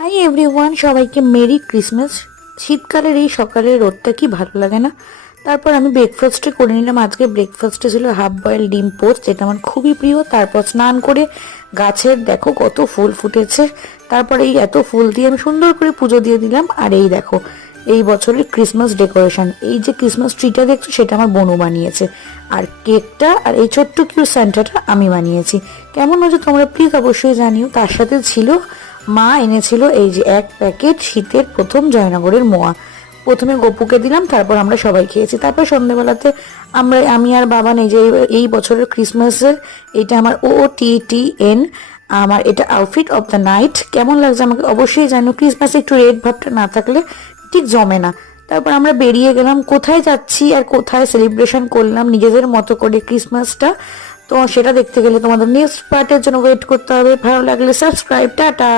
Hi everyone, সবাইকে merry Christmas. শীতকালের এই সকালের রোদটা কি ভালো লাগে না। তারপর আমি ব্রেকফাস্টে করে নিলাম। আজকে ব্রেকফাস্টে ছিল হাফ বয়েল ডিম পোস্ট, যেটা আমার খুবই প্রিয়। তারপর স্নান করে গাছের দেখো কত ফুল ফুটেছে। তারপর এই এত ফুল দিয়ে আমি সুন্দর করে পুজো দিয়ে দিলাম। আর এই দেখো এই বছরের ক্রিসমাস ডেকোরেশন, এই যে ক্রিসমাস ট্রিটা দেখছো সেটা আমার বোনু বানিয়েছে। আর কেকটা আর এই ছোট্ট কিউ স্যান্টাটা আমি বানিয়েছি। কেমন হয়েছে তোমরা প্লিজ অবশ্যই জানিও। তার সাথে ছিল মা এনেছিল এই যে এক প্যাকেট শীতের প্রথম জয়নগরের মোয়া। প্রথমে গপুকে দিলাম, তারপর আমরা সবাই খেয়েছি। তারপর সন্ধ্যেবেলাতে আমি আর বাবা এই যে এই বছরের ক্রিসমাসের এটা আমার OOTTN, আমার এটা আউটফিট অফ দ্য নাইট। কেমন লাগছে আমাকে অবশ্যই জানো। ক্রিসমাসে একটু রেড ভাবটা না থাকলে ঠিক জমে না। তারপর আমরা বেরিয়ে গেলাম, কোথায় যাচ্ছি আর কোথায় সেলিব্রেশন করলাম নিজেদের মতো করে ক্রিসমাসটা, তো সেটা দেখতে গেলে তোমাদের নেক্সট পার্টের জন্য ওয়েট করতে হবে। ভালো লাগলে সাবস্ক্রাইব। টাটা।